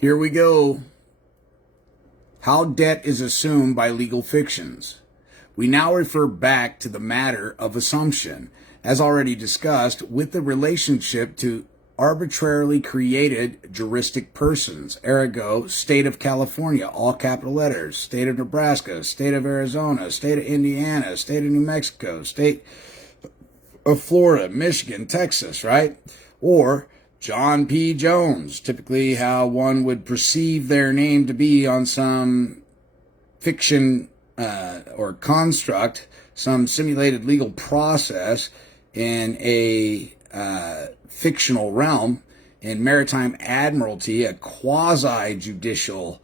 Here we go. How debt is assumed by legal fictions. We now refer back to the matter of assumption, as already discussed, with the relationship to arbitrarily created juristic persons, ergo, state of California, all capital letters, state of Nebraska, state of Arizona, state of Indiana, state of New Mexico, state of Florida, Michigan, Texas, right? Or John P. Jones, typically how one would perceive their name to be on some fiction or construct, some simulated legal process in a fictional realm, in maritime admiralty, a quasi-judicial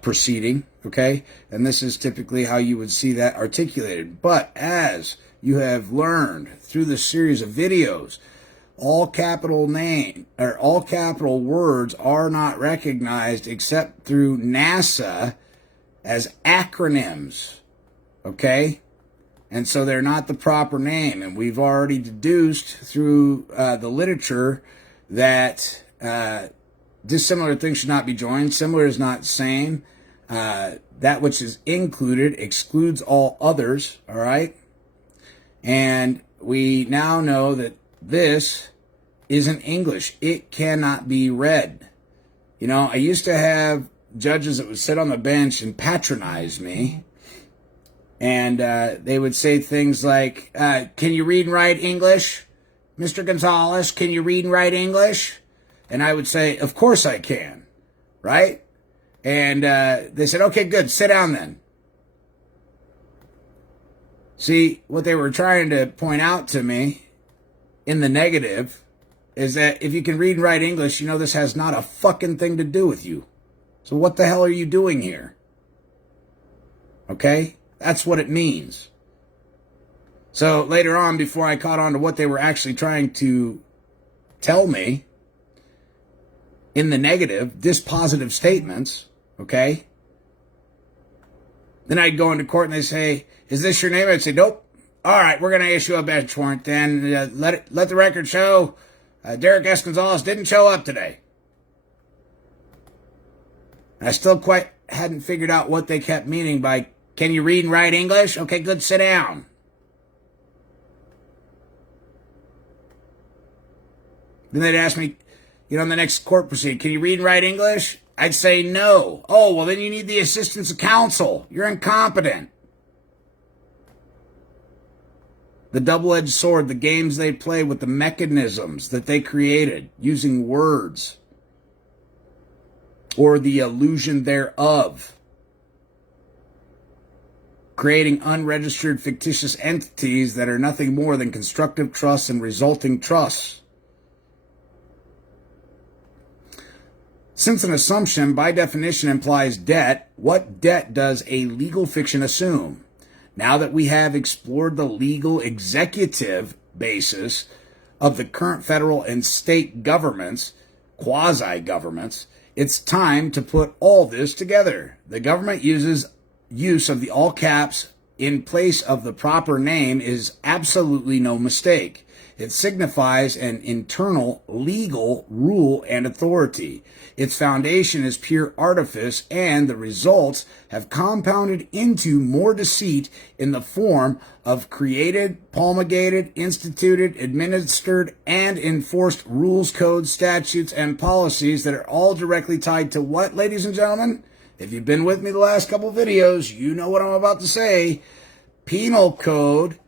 proceeding, okay? And this is typically how you would see that articulated. But as you have learned through this series of videos, all capital words are not recognized except through NASA as acronyms, okay? And so they're not the proper name. And we've already deduced through the literature that dissimilar things should not be joined. Similar is not same. That which is included excludes all others, all right? And we now know that this isn't English. It cannot be read. You know, I used to have judges that would sit on the bench and patronize me. And they would say things like, can you read and write English? Mr. Gonzalez, can you read and write English? And I would say, of course I can, right? And they said, okay, good, sit down then. See, what they were trying to point out to me in the negative is that if you can read and write English, you know this has not a fucking thing to do with you. So what the hell are you doing here? Okay? That's what it means. So later on, before I caught on to what they were actually trying to tell me, in the negative, dispositive statements, okay? Then I'd go into court and they'd say, is this your name? I'd say, nope. All right, we're going to issue a bench warrant then. Let the record show Derek S. Gonzalez didn't show up today. I still quite hadn't figured out what they kept meaning by, can you read and write English? Okay, good, sit down. Then they'd ask me, you know, in the next court proceeding, can you read and write English? I'd say no. Oh, well, then you need the assistance of counsel. You're incompetent. The double-edged sword, the games they play with the mechanisms that they created using words or the illusion thereof, creating unregistered fictitious entities that are nothing more than constructive trusts and resulting trusts. Since an assumption by definition implies debt, what debt does a legal fiction assume? Now that we have explored the legal executive basis of the current federal and state governments, quasi-governments, it's time to put all this together. The government use of the all caps in place of the proper name is absolutely no mistake. It signifies an internal legal rule and authority. Its foundation is pure artifice, and the results have compounded into more deceit in the form of created, promulgated, instituted, administered, and enforced rules, codes, statutes, and policies that are all directly tied to what, ladies and gentlemen? If you've been with me the last couple of videos, you know what I'm about to say. Penal code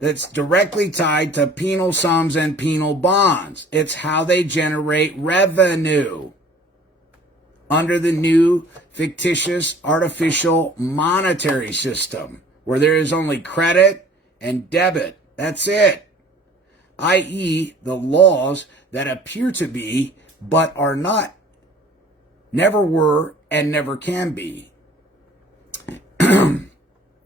that's directly tied to penal sums and penal bonds. It's how they generate revenue under the new fictitious artificial monetary system where there is only credit and debit. That's it. I.e., the laws that appear to be but are not, never were, and never can be.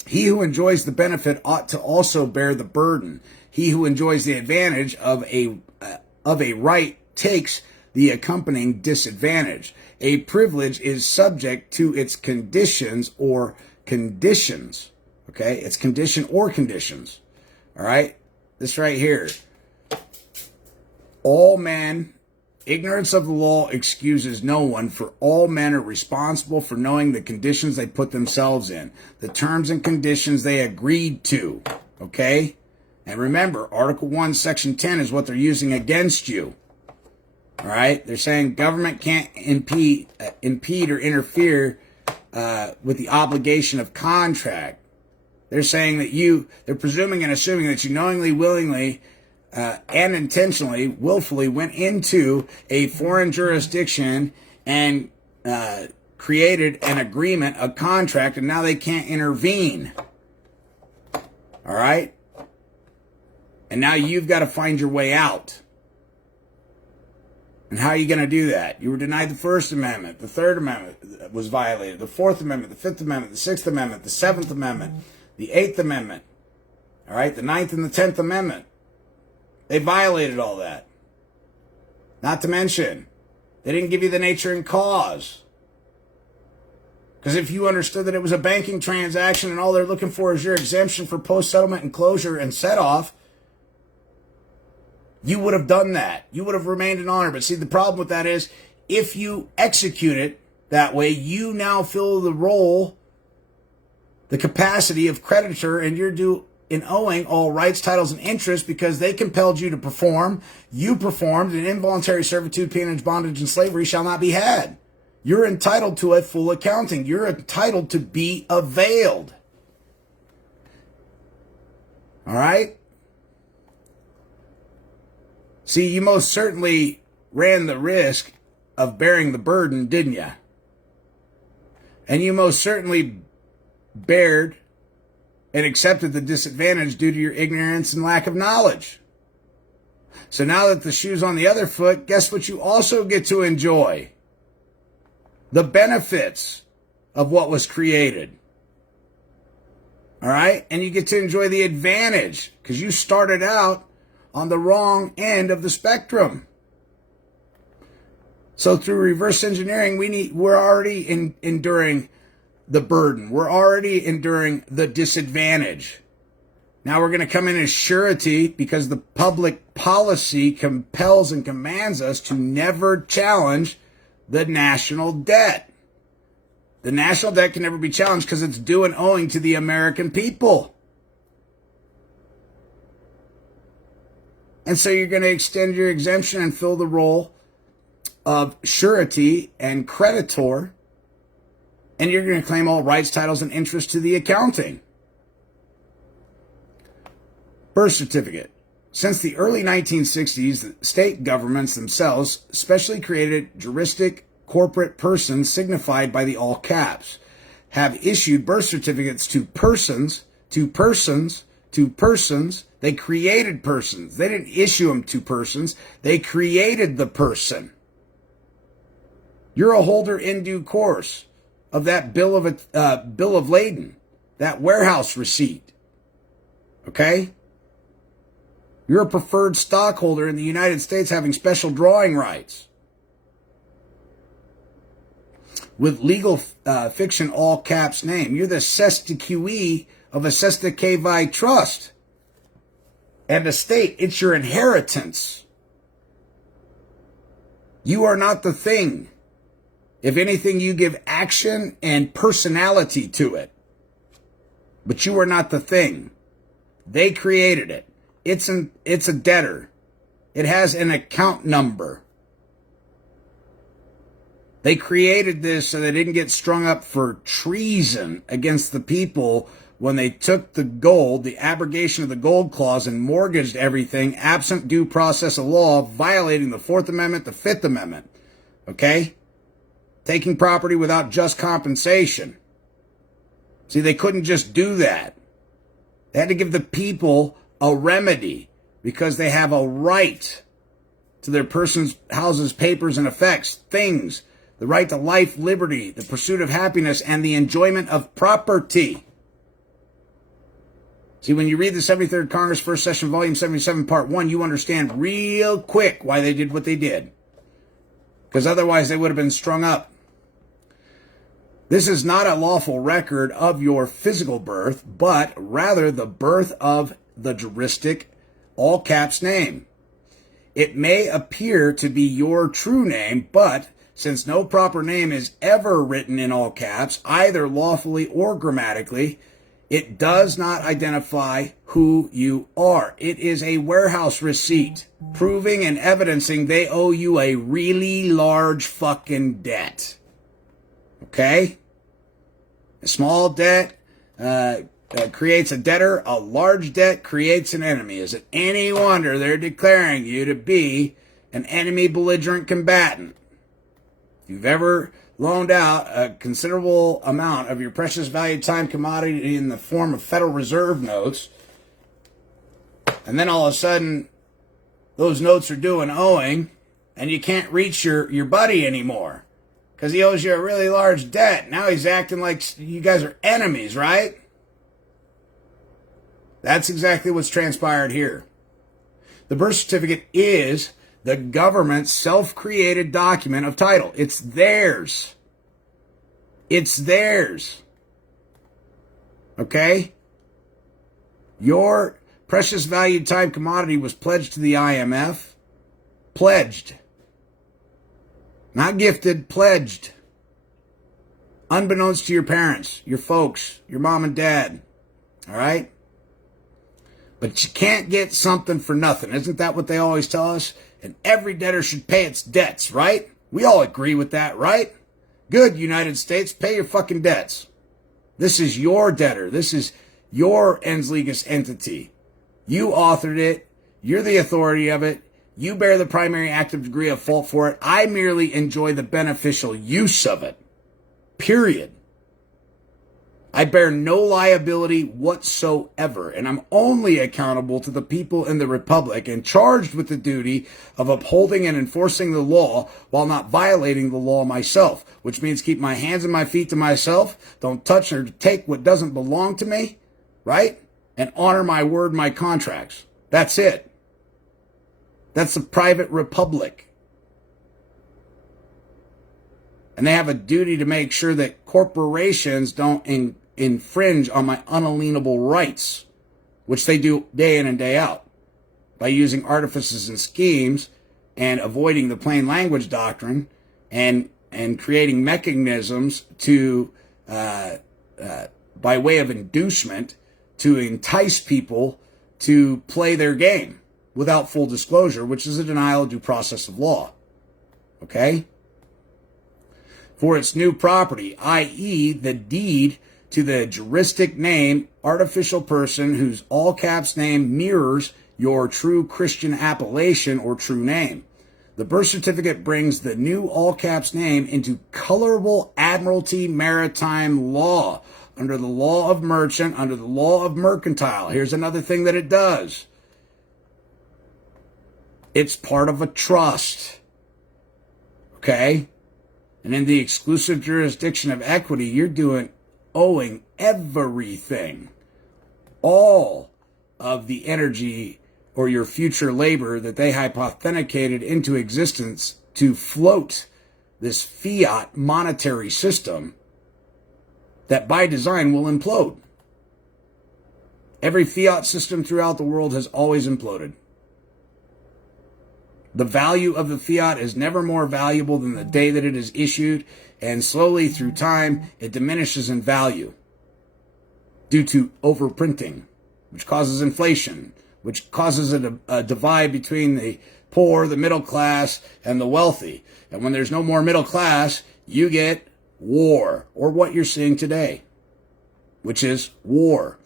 He who enjoys the benefit ought to also bear the burden. He who enjoys the advantage of a right takes the accompanying disadvantage. A privilege is subject to its conditions or conditions. Okay? It's condition or conditions. All right? This right here. All men Ignorance of the law excuses no one, for all men are responsible for knowing the conditions they put themselves in, the terms and conditions they agreed to. Okay? And remember, Article 1, Section 10 is what they're using against you. All right? They're saying government can't impede or interfere with the obligation of contract. They're saying that they're presuming and assuming that you knowingly, willingly, and intentionally, willfully went into a foreign jurisdiction and created an agreement, a contract, and now they can't intervene. All right? And now you've got to find your way out. And how are you going to do that? You were denied the First Amendment. The Third Amendment was violated. The Fourth Amendment, the Fifth Amendment, the Sixth Amendment, the Seventh Amendment, the Eighth Amendment. All right? The Ninth and the Tenth Amendment. They violated all that. Not to mention, they didn't give you the nature and cause. Because if you understood that it was a banking transaction and all they're looking for is your exemption for post-settlement and closure and set-off, you would have done that. You would have remained in honor. But see, the problem with that is, if you execute it that way, you now fill the role, the capacity of creditor, and you're due in owing all rights, titles, and interests because they compelled you to perform. You performed, and involuntary servitude, peonage, bondage, and slavery shall not be had. You're entitled to a full accounting. You're entitled to be availed. All right? See, you most certainly ran the risk of bearing the burden, didn't you? And you most certainly bared and accepted the disadvantage due to your ignorance and lack of knowledge. So now that the shoe's on the other foot, guess what you also get to enjoy? The benefits of what was created. All right? And you get to enjoy the advantage because you started out on the wrong end of the spectrum. So through reverse engineering, we're already enduring the burden. We're already enduring the disadvantage. Now we're going to come in as surety because the public policy compels and commands us to never challenge the national debt. The national debt can never be challenged because it's due and owing to the American people. And so you're going to extend your exemption and fill the role of surety and creditor, and you're going to claim all rights, titles, and interests to the accounting. Birth certificate. Since the early 1960s, the state governments themselves specially created juristic corporate persons signified by the all caps, have issued birth certificates to persons, to persons, to persons. They created persons. They didn't issue them to persons. They created the person. You're a holder in due course of that bill of lading, that warehouse receipt. Okay? You're a preferred stockholder in the United States having special drawing rights. With legal fiction all caps name. You're the sesteque of a sestecavi trust and estate. It's your inheritance. You are not the thing. If anything, you give action and personality to it. But you are not the thing. They created it. It's a debtor. It has an account number. They created this so they didn't get strung up for treason against the people when they took the gold, the abrogation of the gold clause, and mortgaged everything absent due process of law, violating the Fourth Amendment, the Fifth Amendment. Okay? Taking property without just compensation. See, they couldn't just do that. They had to give the people a remedy because they have a right to their persons, houses, papers, and effects, things, the right to life, liberty, the pursuit of happiness, and the enjoyment of property. See, when you read the 73rd Congress, First Session, Volume 77, Part 1, you understand real quick why they did what they did. Because otherwise they would have been strung up. This is not a lawful record of your physical birth, but rather the birth of the juristic, all caps name. It may appear to be your true name, but since no proper name is ever written in all caps, either lawfully or grammatically, it does not identify who you are. It is a warehouse receipt proving and evidencing they owe you a really large fucking debt. Okay? A small debt creates a debtor. A large debt creates an enemy. Is it any wonder they're declaring you to be an enemy belligerent combatant? If you've ever loaned out a considerable amount of your precious valued time commodity in the form of Federal Reserve notes, and then all of a sudden those notes are due and owing, and you can't reach your buddy anymore because he owes you a really large debt. Now he's acting like you guys are enemies, right? That's exactly what's transpired here. The birth certificate is the government's self-created document of title. It's theirs. It's theirs. Okay? Your precious valued time commodity was pledged to the IMF. Pledged. Not gifted, pledged. Unbeknownst to your parents, your folks, your mom and dad. All right? But you can't get something for nothing. Isn't that what they always tell us? And every debtor should pay its debts, right? We all agree with that, right? Good, United States, pay your fucking debts. This is your debtor. This is your ens legis entity. You authored it. You're the authority of it. You bear the primary active degree of fault for it. I merely enjoy the beneficial use of it. Period. I bear no liability whatsoever, and I'm only accountable to the people in the Republic and charged with the duty of upholding and enforcing the law while not violating the law myself, which means keep my hands and my feet to myself, don't touch or take what doesn't belong to me, right? And honor my word, my contracts. That's it. That's the private republic. And they have a duty to make sure that corporations don't infringe on my unalienable rights, which they do day in and day out by using artifices and schemes and avoiding the plain language doctrine and creating mechanisms to by way of inducement to entice people to play their game without full disclosure, which is a denial of due process of law. Okay? For its new property, i.e. the deed to the juristic name, artificial person whose all caps name mirrors your true Christian appellation or true name. The birth certificate brings the new all caps name into colorable admiralty maritime law, under the law of merchant, under the law of mercantile. Here's another thing that it does. It's part of a trust. Okay? And in the exclusive jurisdiction of equity, you're owing everything, all of the energy or your future labor that they hypothecated into existence to float this fiat monetary system that by design will implode. Every fiat system throughout the world has always imploded. The value of the fiat is never more valuable than the day that it is issued, and slowly through time, it diminishes in value due to overprinting, which causes inflation, which causes a divide between the poor, the middle class, and the wealthy. And when there's no more middle class, you get war, or what you're seeing today, which is war.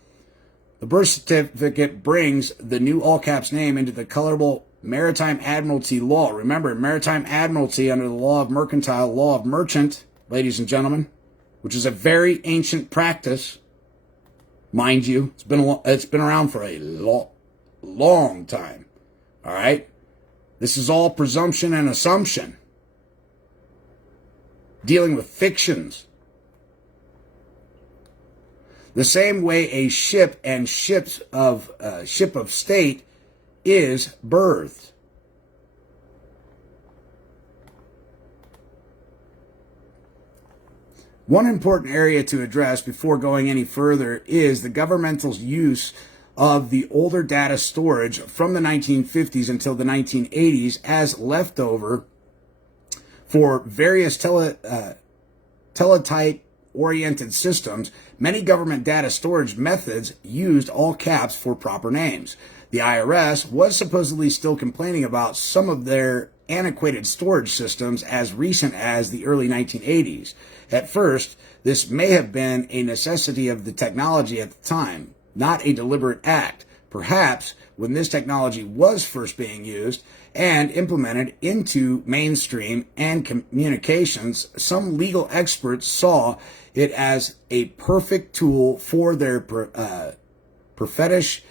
The birth certificate brings the new all caps name into the colorable maritime admiralty law. Remember, maritime admiralty under the law of mercantile, law of merchant, ladies and gentlemen, which is a very ancient practice, mind you. It's been around for a long time. All right? This is all presumption and assumption. Dealing with fictions. The same way a ship and ship of state is birthed. One important area to address before going any further is the governmental use of the older data storage from the 1950s until the 1980s as leftover for various teletype-oriented systems. Many government data storage methods used all caps for proper names. The IRS was supposedly still complaining about some of their antiquated storage systems as recent as the early 1980s. At first, this may have been a necessity of the technology at the time, not a deliberate act. Perhaps when this technology was first being used and implemented into mainstream and communications, some legal experts saw it as a perfect tool for their prophetic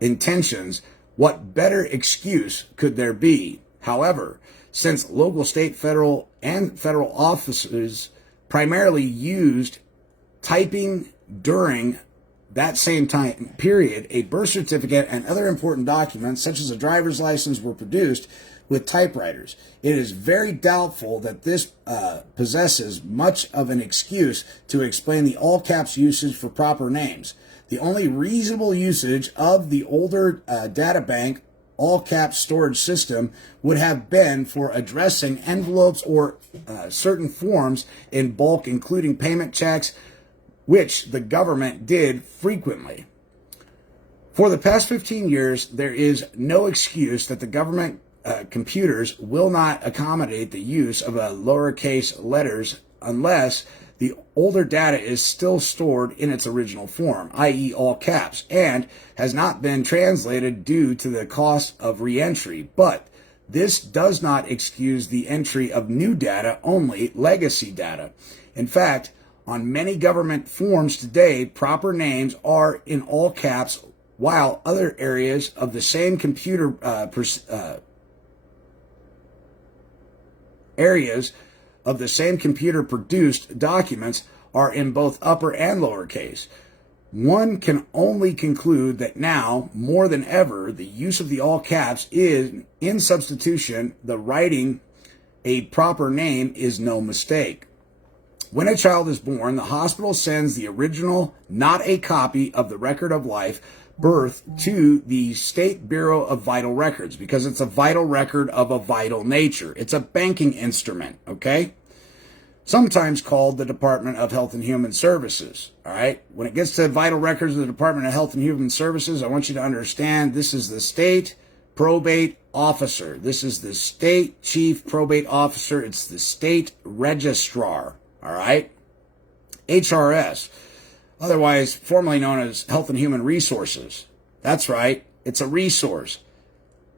intentions. What better excuse could there be? However, since local, state, federal, and federal offices primarily used typing during that same time period, a birth certificate and other important documents, such as a driver's license, were produced with typewriters. It is very doubtful that this possesses much of an excuse to explain the all caps usage for proper names. The only reasonable usage of the older data bank all caps storage system would have been for addressing envelopes or certain forms in bulk, including payment checks, which the government did frequently. For the past 15 years, there is no excuse that the government computers will not accommodate the use of lowercase letters unless the older data is still stored in its original form, i.e. all caps, and has not been translated due to the cost of reentry. But this does not excuse the entry of new data, only legacy data. In fact, on many government forms today, proper names are in all caps, while other areas of the same computer produced documents are in both upper and lowercase. One can only conclude that now, more than ever, the use of the all caps is in substitution. The writing a proper name is no mistake. When a child is born, the hospital sends the original, not a copy of the record of life, birth, to the State Bureau of Vital Records, because it's a vital record of a vital nature. It's a banking instrument, okay? Sometimes called the Department of Health and Human Services, all right? When it gets to vital records of the Department of Health and Human Services, I want you to understand this is the state probate officer. This is the state chief probate officer. It's the state registrar, all right? HRS, otherwise formerly known as Health and Human Resources. That's right. It's a resource.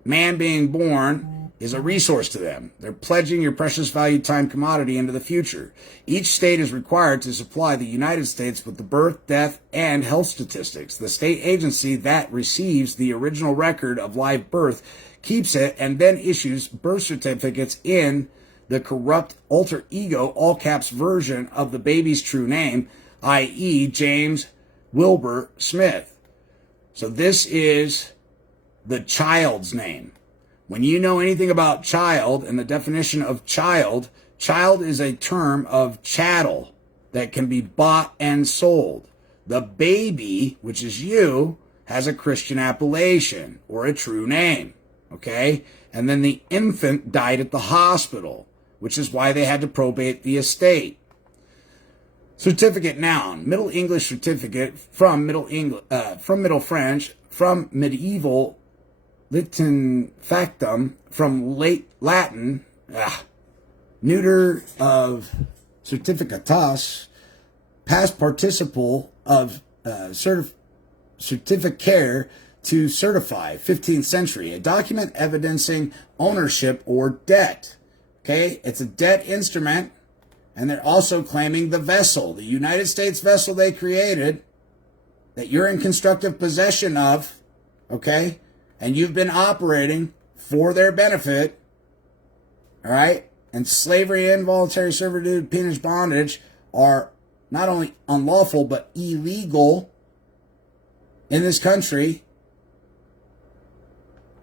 Man being born is a resource to them. They're pledging your precious valued time commodity into the future. Each state is required to supply the United States with the birth, death, and health statistics. The state agency that receives the original record of live birth keeps it and then issues birth certificates in the corrupt alter ego all caps version of the baby's true name, i.e. James Wilbur Smith. So this is the child's name. When you know anything about child and the definition of child, child is a term of chattel that can be bought and sold. The baby, which is you, has a Christian appellation or a true name, okay? And then the infant died at the hospital, which is why they had to probate the estate. Certificate noun, Middle English certificate from Middle French, from medieval Litin factum, from late Latin, neuter of certificatus, past participle of certificare, to certify, 15th century, a document evidencing ownership or debt. Okay, it's a debt instrument, and they're also claiming the vessel, the United States vessel they created, that you're in constructive possession of, okay, and you've been operating for their benefit, all right? And slavery, involuntary servitude, peonage, bondage are not only unlawful, but illegal in this country,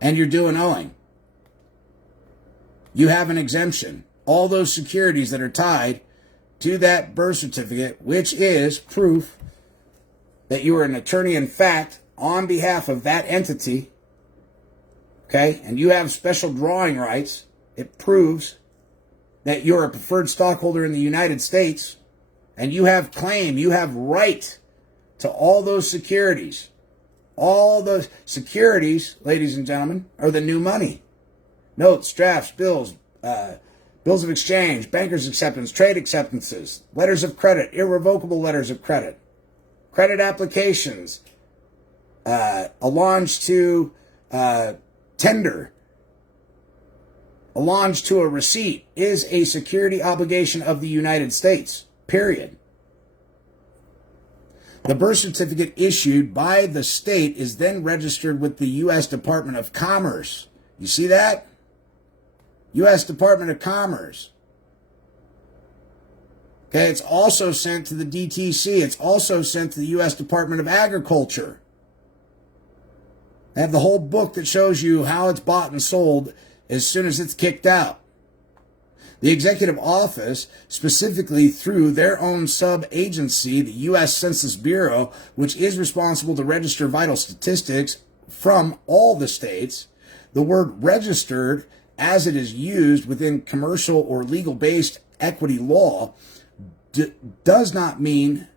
and you're doing owing. You have an exemption. All those securities that are tied to that birth certificate, which is proof that you are an attorney in fact on behalf of that entity, okay, and you have special drawing rights, it proves that you're a preferred stockholder in the United States, and you have claim, you have right to all those securities. All those securities, ladies and gentlemen, are the new money. Notes, drafts, bills, bills of exchange, banker's acceptance, trade acceptances, letters of credit, irrevocable letters of credit, credit applications, allonge to tender, allonge to a receipt is a security obligation of the United States, period. The birth certificate issued by the state is then registered with the U.S. Department of Commerce. You see that? U.S. Department of Commerce. Okay, it's also sent to the DTC. It's also sent to the U.S. Department of Agriculture. They have the whole book that shows you how it's bought and sold as soon as it's kicked out. The executive office, specifically through their own sub-agency, the U.S. Census Bureau, which is responsible to register vital statistics from all the states, the word registered, as it is used within commercial or legal-based equity law, does not mean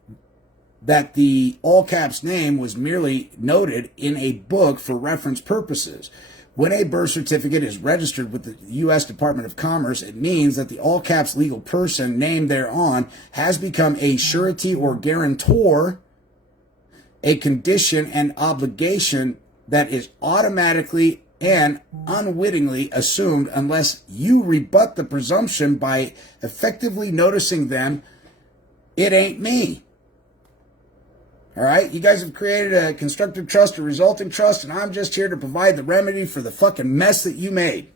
that the all-caps name was merely noted in a book for reference purposes. When a birth certificate is registered with the U.S. Department of Commerce, it means that the all-caps legal person named thereon has become a surety or guarantor, a condition and obligation that is automatically and unwittingly assumed unless you rebut the presumption by effectively noticing them, it ain't me. All right, you guys have created a constructive trust or resulting trust, and I'm just here to provide the remedy for the fucking mess that you made.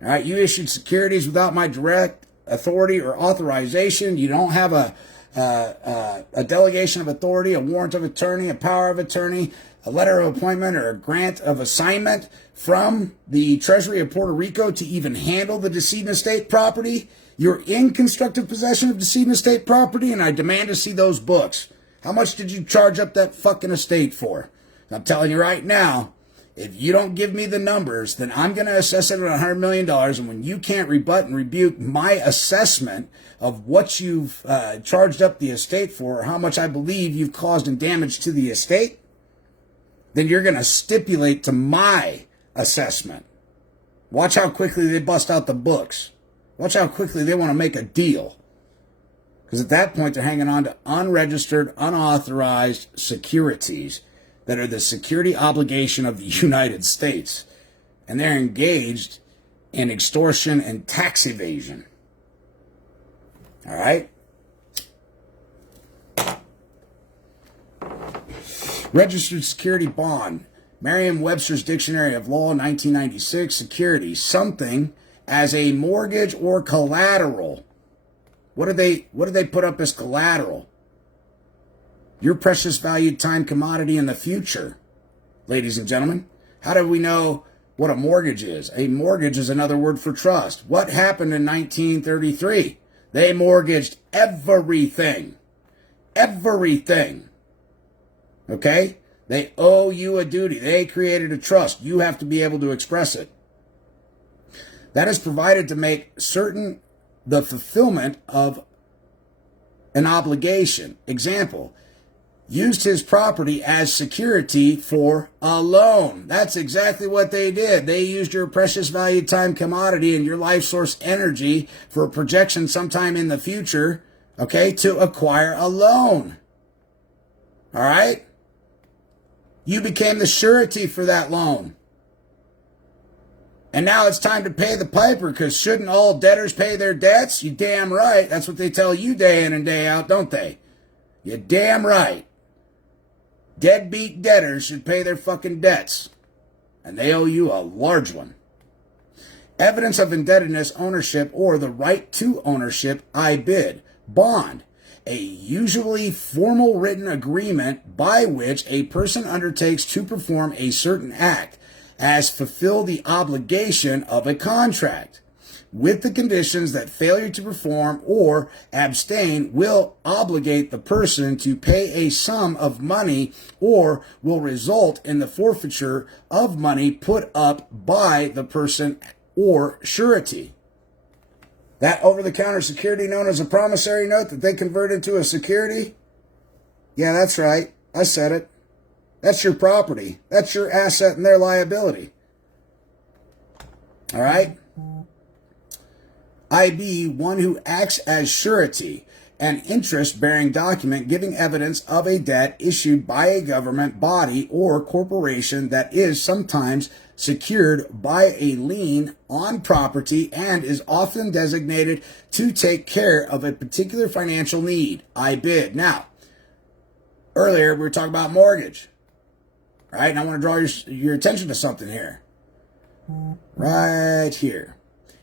All right, you issued securities without my direct authority or authorization. You don't have a delegation of authority, a warrant of attorney, a power of attorney, a letter of appointment, or a grant of assignment from the Treasury of Puerto Rico to even handle the decedent estate property. You're in constructive possession of decedent estate property, and I demand to see those books. How much did you charge up that fucking estate for? I'm telling you right now, if you don't give me the numbers, then I'm going to assess it at $100 million. And when you can't rebut and rebuke my assessment of what you've charged up the estate for, or how much I believe you've caused in damage to the estate, then you're going to stipulate to my assessment. Watch how quickly they bust out the books. Watch how quickly they want to make a deal. Because at that point, they're hanging on to unregistered, unauthorized securities that are the security obligation of the United States. And they're engaged in extortion and tax evasion. All right? Registered security bond. Merriam-Webster's Dictionary of Law, 1996. Security. Something as a mortgage or collateral. What do they put up as collateral? Your precious valued time commodity in the future, ladies and gentlemen. How do we know what a mortgage is? A mortgage is another word for trust. What happened in 1933? They mortgaged everything. Everything. Okay? They owe you a duty. They created a trust. You have to be able to express it. That is provided to make certain the fulfillment of an obligation. Example, used his property as security for a loan. That's exactly what they did. They used your precious valued time commodity and your life source energy for a projection sometime in the future, okay, to acquire a loan. All right? You became the surety for that loan. And now it's time to pay the piper, because shouldn't all debtors pay their debts? You damn right. That's what they tell you day in and day out, don't they? You damn right. Deadbeat debtors should pay their fucking debts. And they owe you a large one. Evidence of indebtedness, ownership, or the right to ownership, I bid. Bond. A usually formal written agreement by which a person undertakes to perform a certain act as fulfill the obligation of a contract. with the conditions that failure to perform or abstain will obligate the person to pay a sum of money or will result in the forfeiture of money put up by the person or surety. That over-the-counter security known as a promissory note that they convert into a security? Yeah, that's right. I said it. That's your property. That's your asset and their liability. All right? IB, one who acts as surety, an interest-bearing document giving evidence of a debt issued by a government body or corporation that is sometimes secured by a lien on property and is often designated to take care of a particular financial need. I bid. Now, earlier we were talking about mortgage, right? And I want to draw your attention to something here. Right here.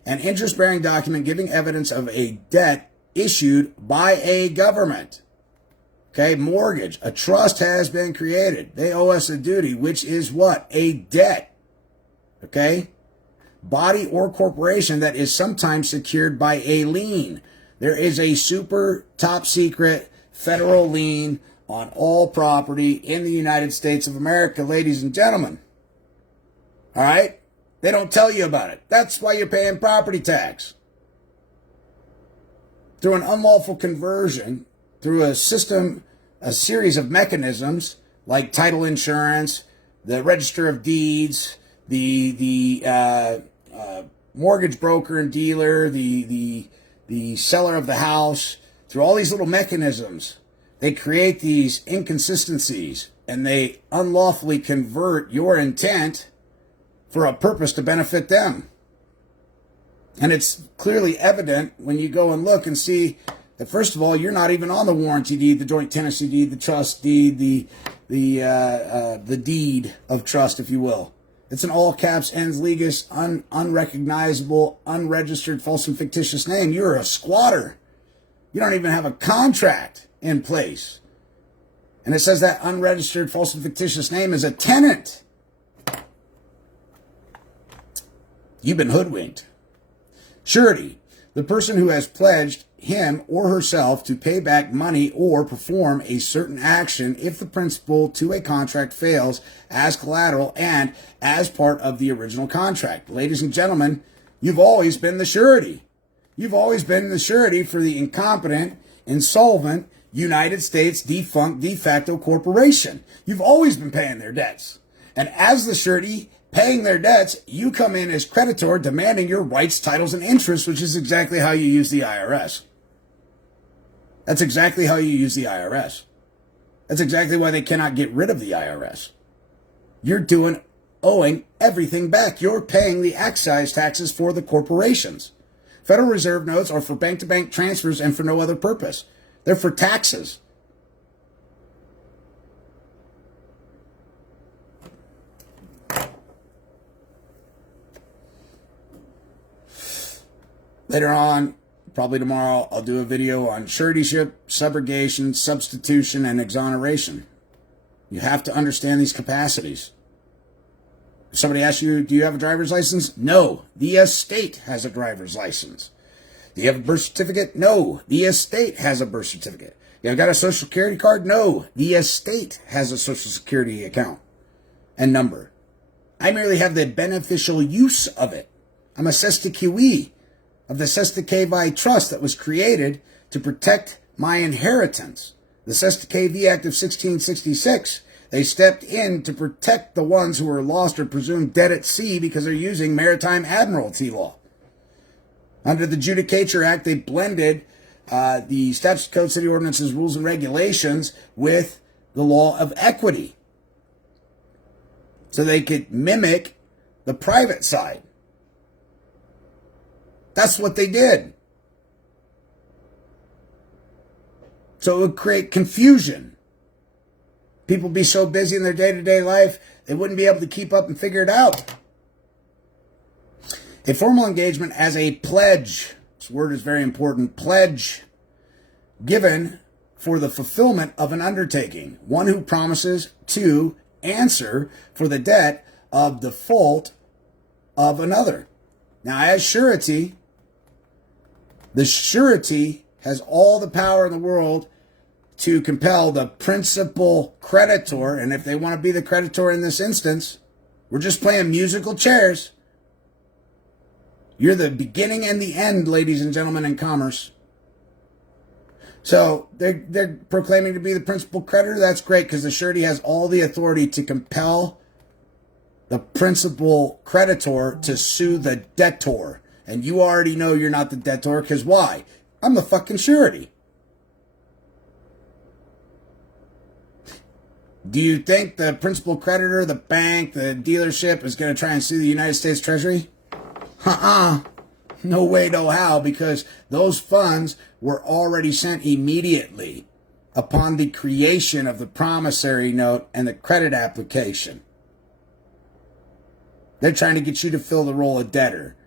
An interest-bearing document giving evidence of a debt issued by a government. Okay, mortgage. A trust has been created. They owe us a duty, which is what? A debt. Okay? Body or corporation that is sometimes secured by a lien. There is a super top secret federal lien on all property in the United States of America, ladies and gentlemen. All right? They don't tell you about it. That's why you're paying property tax. Through an unlawful conversion, through a system, a series of mechanisms like title insurance, the register of deeds, the mortgage broker and dealer, the seller of the house, through all these little mechanisms, they create these inconsistencies and they unlawfully convert your intent for a purpose to benefit them. And it's clearly evident when you go and look and see that, first of all, you're not even on the warranty deed, the joint tenancy deed, the trust deed, the deed of trust, if you will. It's an all caps, ens legis, unrecognizable, unregistered, false and fictitious name. You're a squatter. You don't even have a contract in place. And it says that unregistered, false and fictitious name is a tenant. You've been hoodwinked. Surety, the person who has pledged him or herself to pay back money or perform a certain action if the principal to a contract fails as collateral and as part of the original contract. Ladies and gentlemen, you've always been the surety. You've always been the surety for the incompetent, insolvent, United States defunct de facto corporation. You've always been paying their debts. And as the surety paying their debts, you come in as creditor demanding your rights, titles, and interests, which is exactly how you use the IRS. That's exactly how you use the IRS. That's exactly why they cannot get rid of the IRS. You're owing everything back. You're paying the excise taxes for the corporations. Federal Reserve notes are for bank-to-bank transfers and for no other purpose. They're for taxes. Later on, probably tomorrow, I'll do a video on suretyship, subrogation, substitution, and exoneration. You have to understand these capacities. If somebody asks you, do you have a driver's license? No, the estate has a driver's license. Do you have a birth certificate? No, the estate has a birth certificate. You got a social security card? No, the estate has a social security account and number. I merely have the beneficial use of it. I'm a sestiquii of the Sestiquavi Trust that was created to protect my inheritance. The Sestiquavi Act of 1666, they stepped in to protect the ones who were lost or presumed dead at sea because they're using maritime admiralty law. Under the Judicature Act, they blended the Statute Code, City Ordinances, Rules, and Regulations with the law of equity so they could mimic the private side. That's what they did. So it would create confusion. People would be so busy in their day-to-day life, they wouldn't be able to keep up and figure it out. A formal engagement as a pledge, this word is very important, pledge, given for the fulfillment of an undertaking, one who promises to answer for the debt of default of another. Now, as surety, The surety has all the power in the world to compel the principal creditor, and if they want to be the creditor in this instance, we're just playing musical chairs. You're the beginning and the end, ladies and gentlemen, in commerce. So they're proclaiming to be the principal creditor. That's great, because the surety has all the authority to compel the principal creditor to sue the debtor. And you already know you're not the debtor, because why? I'm the fucking surety. Do you think the principal creditor, the bank, the dealership is going to try and sue the United States Treasury? No way, no how, because those funds were already sent immediately upon the creation of the promissory note and the credit application. They're trying to get you to fill the role of debtor.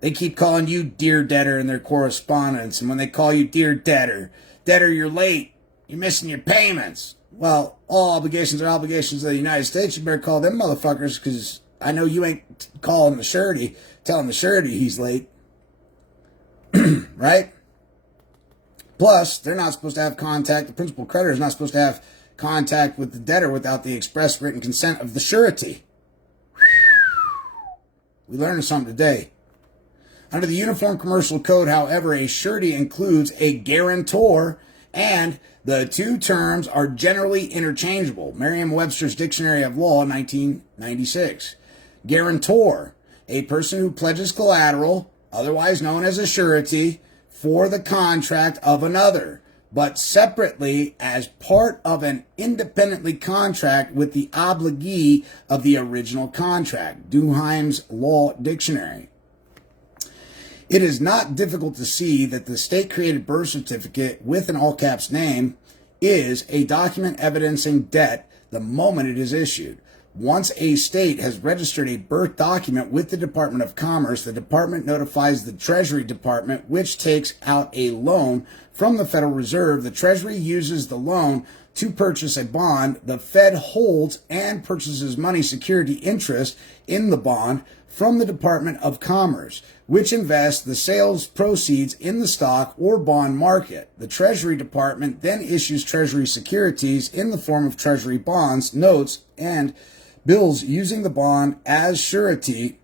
They keep calling you dear debtor in their correspondence, and when they call you dear debtor, you're late, you're missing your payments. Well, all obligations are obligations of the United States. You better call them motherfuckers, because I know you ain't calling the surety, telling the surety he's late. Right? Plus, they're not supposed to have contact, the principal creditor is not supposed to have contact with the debtor without the express written consent of the surety. We learned something today. Under the Uniform Commercial Code, however, a surety includes a guarantor, and the two terms are generally interchangeable. Merriam-Webster's Dictionary of Law, 1996. Guarantor, a person who pledges collateral, otherwise known as a surety, for the contract of another, but separately as part of an independently contract with the obligee of the original contract. Duheim's Law Dictionary. It is not difficult to see that the state-created birth certificate with an all-caps name is a document evidencing debt the moment it is issued. Once a state has registered a birth document with the Department of Commerce, the department notifies the Treasury Department, which takes out a loan from the Federal Reserve. The Treasury uses the loan to purchase a bond. The Fed holds and purchases money security interest in the bond from the Department of Commerce, which invests the sales proceeds in the stock or bond market. The Treasury Department then issues Treasury securities in the form of Treasury bonds, notes, and bills using the bond as surety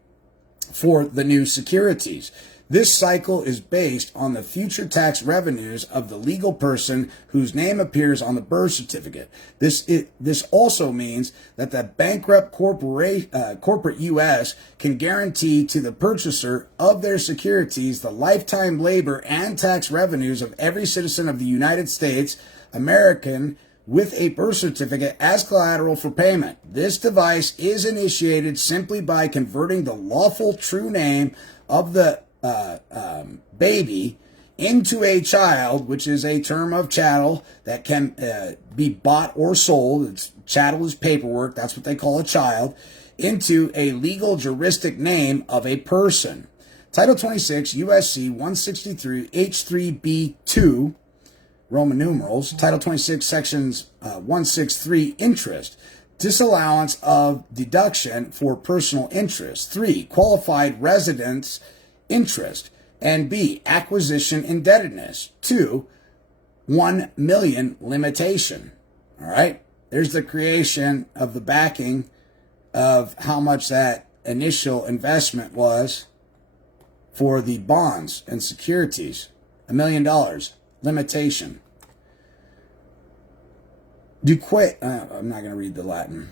for the new securities. This cycle is based on the future tax revenues of the legal person whose name appears on the birth certificate. This also means that the bankrupt corporate U.S. can guarantee to the purchaser of their securities the lifetime labor and tax revenues of every citizen of the United States, American, with a birth certificate as collateral for payment. This device is initiated simply by converting the lawful true name of the baby into a child, which is a term of chattel that can be bought or sold. Chattel is paperwork. That's what they call a child, into a legal juristic name of a person. Title 26 USC 163 H3B2 Roman numerals, Title 26, Sections 163, interest, disallowance of deduction for personal interest. 3, qualified residence interest. And B, acquisition indebtedness. 2, 1 million limitation. All right, there's the creation of the backing of how much that initial investment was for the bonds and securities. $1 million. Limitation. I'm not going to read the Latin.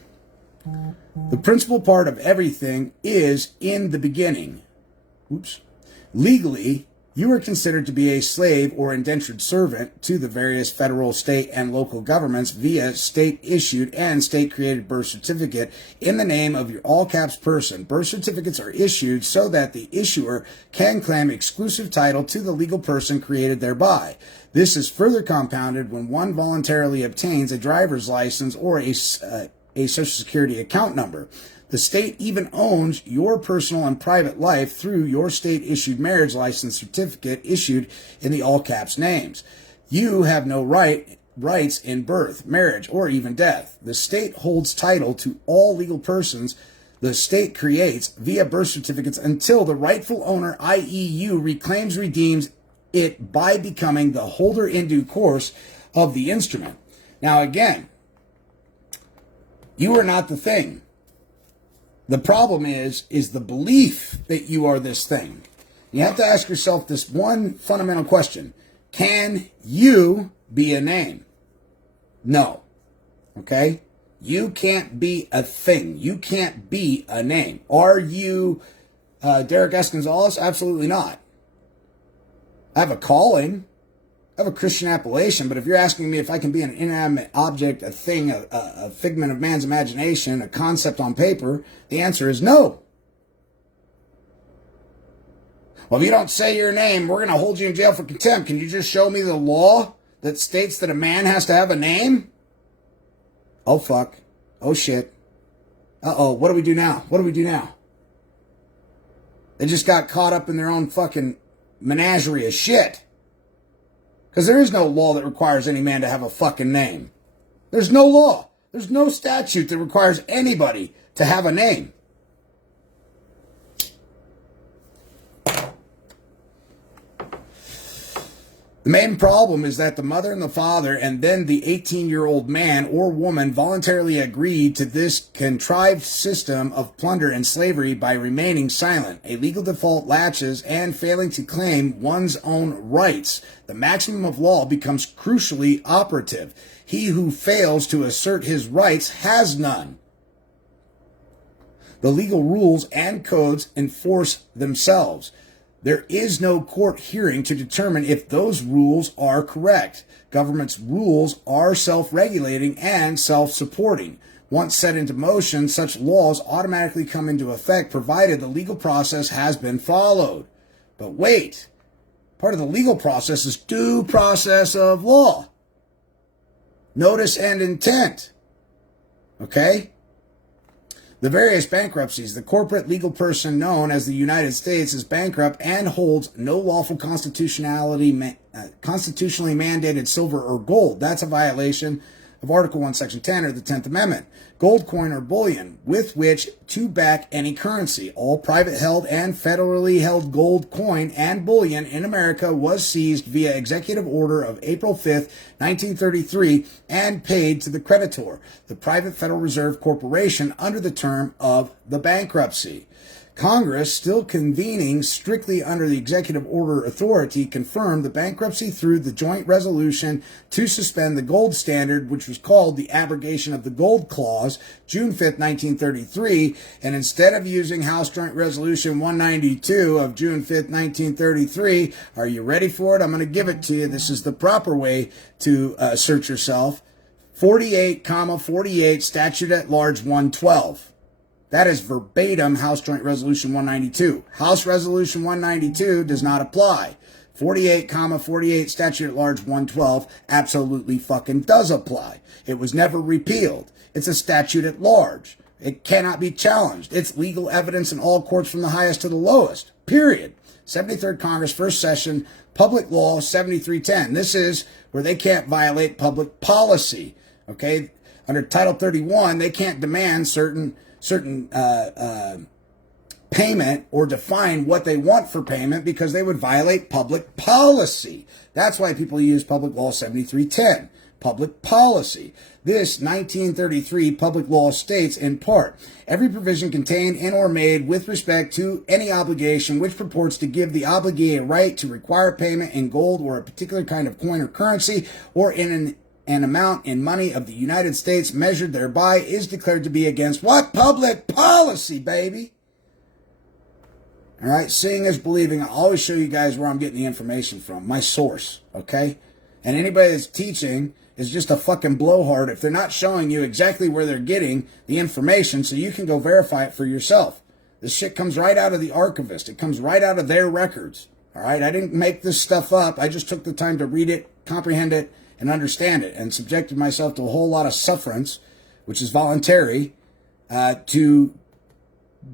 The principal part of everything is in the beginning. Legally, you are considered to be a slave or indentured servant to the various federal, state, and local governments via state-issued and state-created birth certificate in the name of your all-caps person. Birth certificates are issued so that the issuer can claim exclusive title to the legal person created thereby. This is further compounded when one voluntarily obtains a driver's license or a Social Security account number. The state even owns your personal and private life through your state-issued marriage license certificate issued in the all-caps names. You have no rights in birth, marriage, or even death. The state holds title to all legal persons the state creates via birth certificates until the rightful owner, i.e. you, reclaims, redeems, it by becoming the holder in due course of the instrument. Now again, you are not the thing. The problem is the belief that you are this thing. You have to ask yourself this one fundamental question. Can you be a name? No. Okay? You can't be a thing. You can't be a name. Are you Derek S. Gonzalez? Absolutely not. I have a calling. I have a Christian appellation, but if you're asking me if I can be an inanimate object, a thing, a figment of man's imagination, a concept on paper, the answer is no. Well, if you don't say your name, we're going to hold you in jail for contempt. Can you just show me the law that states that a man has to have a name? Oh, fuck. Oh, shit. Uh-oh, what do we do now? What do we do now? They just got caught up in their own fucking menagerie of shit. Because there is no law that requires any man to have a fucking name. There's no law. There's no statute that requires anybody to have a name. The main problem is that the mother and the father and then the 18-year-old man or woman voluntarily agreed to this contrived system of plunder and slavery by remaining silent. A legal default latches and failing to claim one's own rights. The maximum of law becomes crucially operative. He who fails to assert his rights has none. The legal rules and codes enforce themselves. There is no court hearing to determine if those rules are correct. Government's rules are self-regulating and self-supporting. Once set into motion, such laws automatically come into effect provided the legal process has been followed. But wait, part of the legal process is due process of law. Notice and intent. Okay? The various bankruptcies, the corporate legal person known as the United States is bankrupt and holds no lawful constitutionally mandated silver or gold. That's a violation of Article 1, Section 10 or the 10th Amendment. Gold coin or bullion with which to back any currency. All private held and federally held gold coin and bullion in America was seized via executive order of April 5th, 1933 and paid to the creditor, the Private Federal Reserve Corporation, under the term of the bankruptcy. Congress, still convening strictly under the executive order authority, confirmed the bankruptcy through the joint resolution to suspend the gold standard, which was called the abrogation of the gold clause, June 5th, 1933, and instead of using House Joint Resolution 192 of June 5th, 1933, are you ready for it? I'm going to give it to you. This is the proper way to assert yourself. 48, statute at large 112. That is verbatim House Joint Resolution 192. House Resolution 192 does not apply. 48, statute at large 112 absolutely fucking does apply. It was never repealed. It's a statute at large. It cannot be challenged. It's legal evidence in all courts from the highest to the lowest. Period. 73rd Congress, first session, Public Law 7310. This is where they can't violate public policy. Okay? Under Title 31, they can't demand certain payment or define what they want for payment because they would violate public policy. That's why people use Public Law 7310, public policy. This 1933 public law states in part, every provision contained in or made with respect to any obligation which purports to give the obligee a right to require payment in gold or a particular kind of coin or currency or in an amount in money of the United States measured thereby is declared to be against what? Public policy, baby. All right, seeing is believing. I always show you guys where I'm getting the information from, my source, okay? And anybody that's teaching is just a fucking blowhard if they're not showing you exactly where they're getting the information so you can go verify it for yourself. This shit comes right out of the archivist. It comes right out of their records, all right? I didn't make this stuff up. I just took the time to read it, comprehend it, and understand it, and subjected myself to a whole lot of sufferance, which is voluntary, to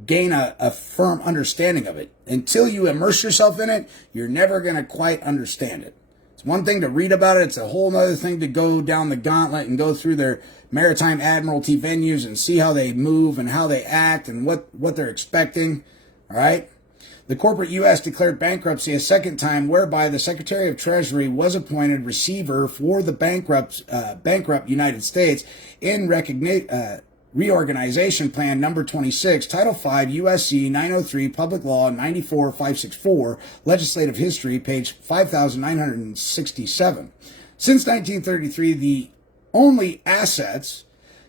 gain a firm understanding of it. Until you immerse yourself in it, you're never going to quite understand it. It's one thing to read about it. It's a whole other thing to go down the gauntlet and go through their maritime admiralty venues and see how they move and how they act and what they're expecting. All right? The corporate U.S. declared bankruptcy a second time, whereby the Secretary of Treasury was appointed receiver for the bankrupt United States in Reorganization Plan Number 26, Title 5, U.S.C. 903, Public Law 94564, Legislative History, page 5967. Since 1933, the only assets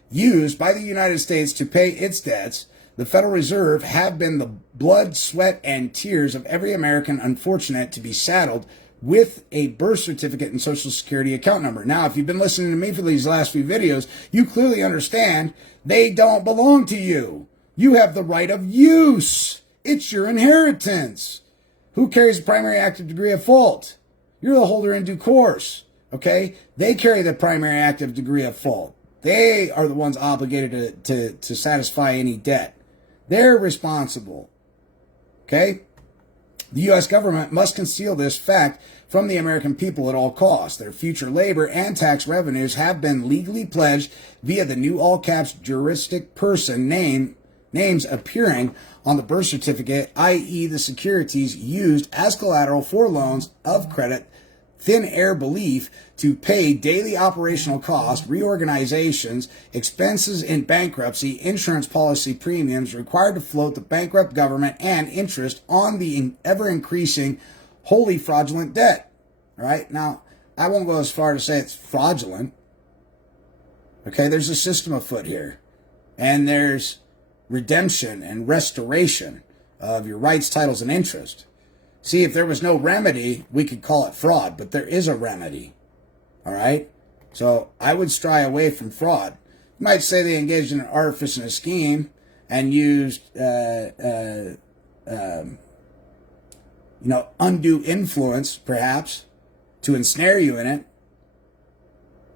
used by the United States to pay its debts, the Federal Reserve, have been the blood, sweat, and tears of every American unfortunate to be saddled with a birth certificate and Social Security account number. Now, if you've been listening to me for these last few videos, you clearly understand they don't belong to you. You have the right of use. It's your inheritance. Who carries the primary active degree of fault? You're the holder in due course. Okay? They carry the primary active degree of fault. They are the ones obligated to satisfy any debt. They're responsible. Okay? The U.S. government must conceal this fact from the American people at all costs. Their future labor and tax revenues have been legally pledged via the new all-caps juristic person names appearing on the birth certificate, i.e. the securities used as collateral for loans of credit, thin air belief to pay daily operational costs, reorganizations, expenses in bankruptcy, insurance policy premiums required to float the bankrupt government, and interest on the ever-increasing wholly fraudulent debt. All right? Now, I won't go as far to say it's fraudulent. Okay? There's a system afoot here. And there's redemption and restoration of your rights, titles, and interest. See, if there was no remedy, we could call it fraud, but there is a remedy. All right? So I would stray away from fraud. You might say they engaged in an artifice and a scheme and used, undue influence, perhaps, to ensnare you in it.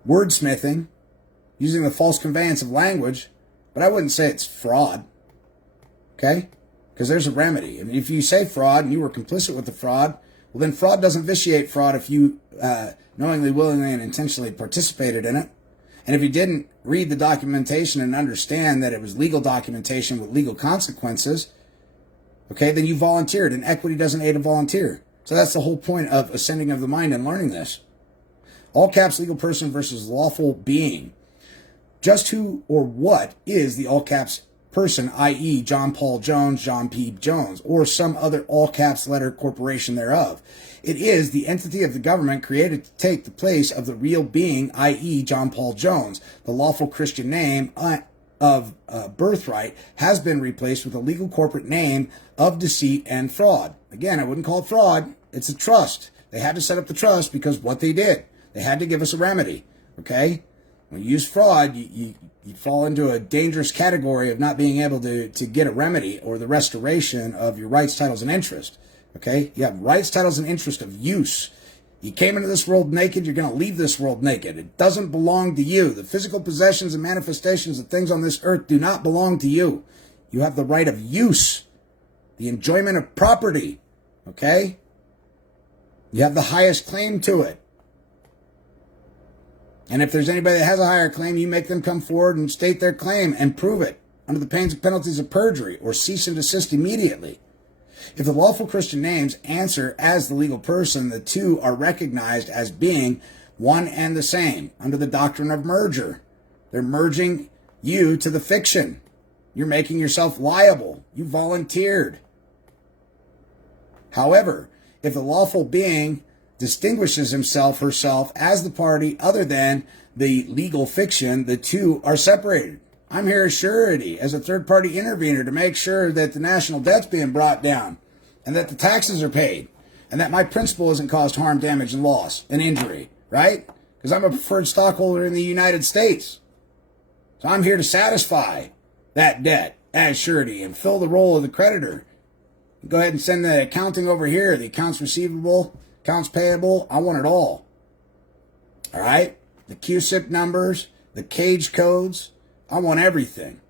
Wordsmithing, using the false conveyance of language, but I wouldn't say it's fraud. Okay? Because there's a remedy. I mean, if you say fraud and you were complicit with the fraud, well, then fraud doesn't vitiate fraud if you knowingly, willingly, and intentionally participated in it. And if you didn't read the documentation and understand that it was legal documentation with legal consequences, okay, then you volunteered, and equity doesn't aid a volunteer. So that's the whole point of ascending of the mind and learning this. All caps legal person versus lawful being. Just who or what is the all caps person, i.e. John Paul Jones, John P. Jones, or some other all-caps letter corporation thereof? It is the entity of the government created to take the place of the real being, i.e. John Paul Jones. The lawful Christian name of birthright has been replaced with a legal corporate name of deceit and fraud. Again, I wouldn't call it fraud. It's a trust. They had to set up the trust because what they did. They had to give us a remedy. Okay? When you use fraud, you fall into a dangerous category of not being able to get a remedy or the restoration of your rights, titles, and interest. Okay? You have rights, titles, and interest of use. You came into this world naked, you're going to leave this world naked. It doesn't belong to you. The physical possessions and manifestations of things on this earth do not belong to you. You have the right of use, the enjoyment of property. Okay? You have the highest claim to it. And if there's anybody that has a higher claim, you make them come forward and state their claim and prove it under the pains and penalties of perjury or cease and desist immediately. If the lawful Christian names answer as the legal person, the two are recognized as being one and the same under the doctrine of merger. They're merging you to the fiction. You're making yourself liable. You volunteered. However, if the lawful being distinguishes himself, herself, as the party other than the legal fiction, the two are separated. I'm here as surety, as a third-party intervener to make sure that the national debt's being brought down and that the taxes are paid and that my principal isn't caused harm, damage, and loss and injury, right? Because I'm a preferred stockholder in the United States. So I'm here to satisfy that debt as surety and fill the role of the creditor. Go ahead and send the accounting over here, the accounts receivable, accounts payable. I want it all. All right? The QSIP numbers, the cage codes. I want everything.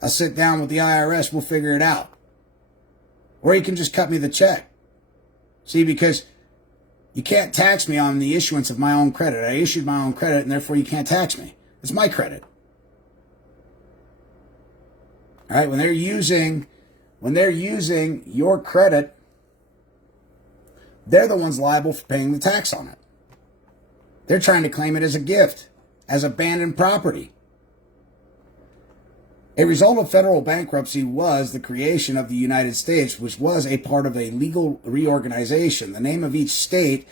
I'll sit down with the IRS. We'll figure it out. Or you can just cut me the check. See, because you can't tax me on the issuance of my own credit. I issued my own credit, and therefore you can't tax me. It's my credit. All right? When when they're using your credit, they're the ones liable for paying the tax on it. They're trying to claim it as a gift, as abandoned property. A result of federal bankruptcy was the creation of the United States, which was a part of a legal reorganization. The name of each state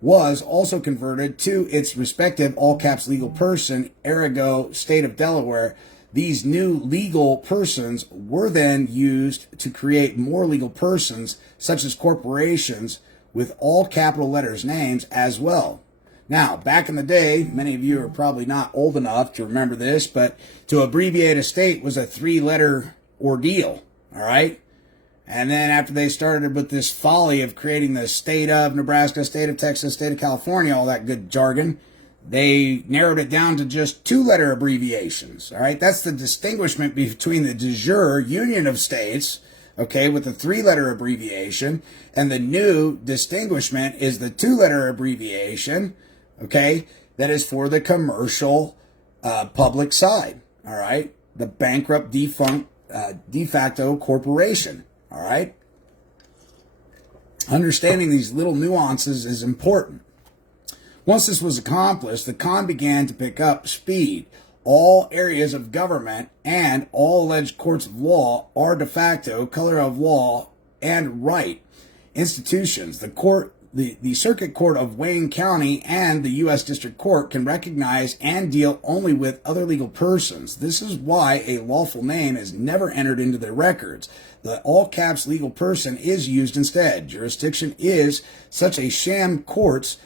was also converted to its respective all-caps legal person, ergo, state of Delaware. These new legal persons were then used to create more legal persons, such as corporations, with all capital letters names as well. Now, back in the day, many of you are probably not old enough to remember this, but to abbreviate a state was a 3-letter ordeal, all right? And then after they started with this folly of creating the state of Nebraska, state of Texas, state of California, all that good jargon, they narrowed it down to just 2-letter abbreviations, all right? That's the distinguishment between the de jure union of states, okay, with the 3-letter abbreviation, and the new distinguishment is the 2-letter abbreviation, okay, that is for the commercial public side, all right? The bankrupt defunct de facto corporation. All right? Understanding these little nuances is important. Once this was accomplished, the con began to pick up speed. All areas of government and all alleged courts of law are de facto, color of law, and right institutions. The Circuit Court of Wayne County and the U.S. District Court can recognize and deal only with other legal persons. This is why a lawful name is never entered into their records. The all-caps legal person is used instead. Jurisdiction is such a sham. Courts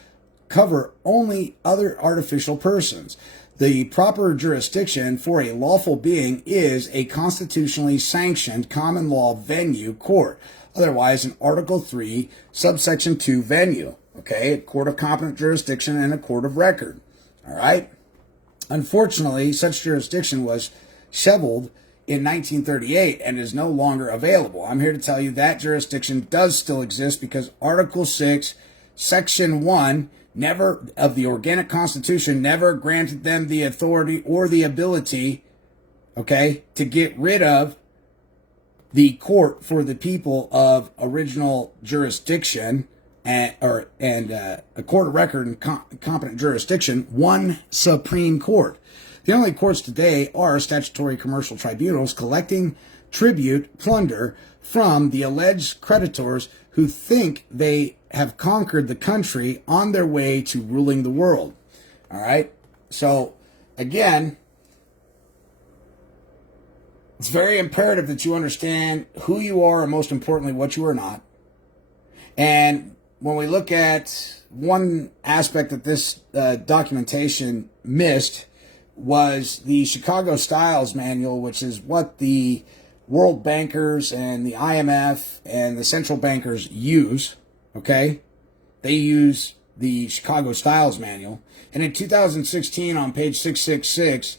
cover only other artificial persons. The proper jurisdiction for a lawful being is a constitutionally sanctioned common law venue court. Otherwise, an Article 3, subsection 2 venue, okay? A court of competent jurisdiction and a court of record, all right? Unfortunately, such jurisdiction was shoveled in 1938 and is no longer available. I'm here to tell you that jurisdiction does still exist because Article 6, Section 1 of the Organic Constitution never granted them the authority or the ability, okay, to get rid of the court for the people of original jurisdiction and a court of record and competent jurisdiction, one Supreme Court. The only courts today are statutory commercial tribunals collecting tribute, plunder from the alleged creditors who think they have conquered the country on their way to ruling the world. All right? So, again, it's very imperative that you understand who you are and, most importantly, what you are not. And when we look at one aspect that this documentation missed was the Chicago Styles Manual, which is what the world bankers and the IMF and the central bankers use, okay? They use the Chicago Styles Manual. And in 2016, on page 666,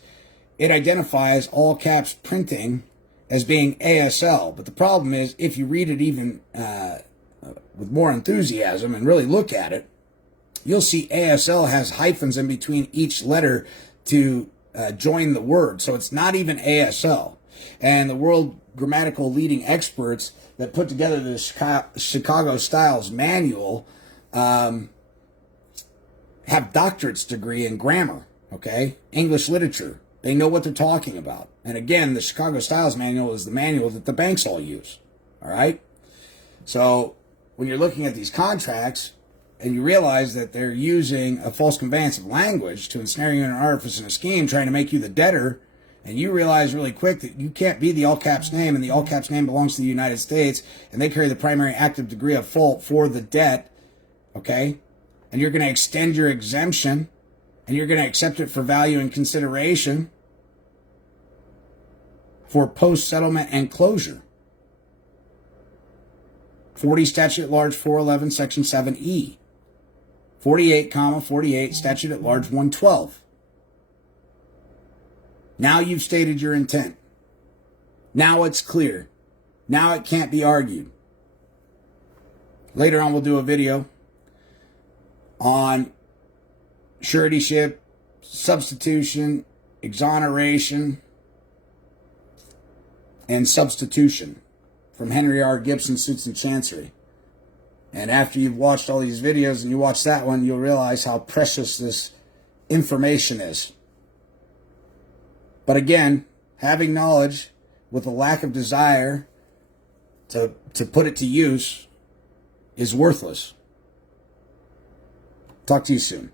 it identifies all caps printing as being ASL. But the problem is, if you read it even with more enthusiasm and really look at it, you'll see ASL has hyphens in between each letter to join the word. So it's not even ASL. And the world grammatical leading experts that put together the Chicago Styles Manual have doctorate's degree in grammar, okay? English literature. They know what they're talking about. And again, the Chicago Styles Manual is the manual that the banks all use, all right? So when you're looking at these contracts and you realize that they're using a false conveyance of language to ensnare you in an artifice and a scheme, trying to make you the debtor, and you realize really quick that you can't be the all caps name, and the all caps name belongs to the United States, and they carry the primary active degree of fault for the debt, okay? And you're going to extend your exemption, and you're going to accept it for value and consideration for post-settlement and closure. 40 Statute at Large 411, Section 7E. 48, 48, Statute at Large 112. Now you've stated your intent. Now it's clear. Now it can't be argued. Later on, we'll do a video on suretyship, substitution, exoneration, and substitution. from Henry R. Gibson, Suits and Chancery. And after you've watched all these videos and you watch that one, you'll realize how precious this information is. But again, having knowledge with a lack of desire to put it to use is worthless. Talk to you soon.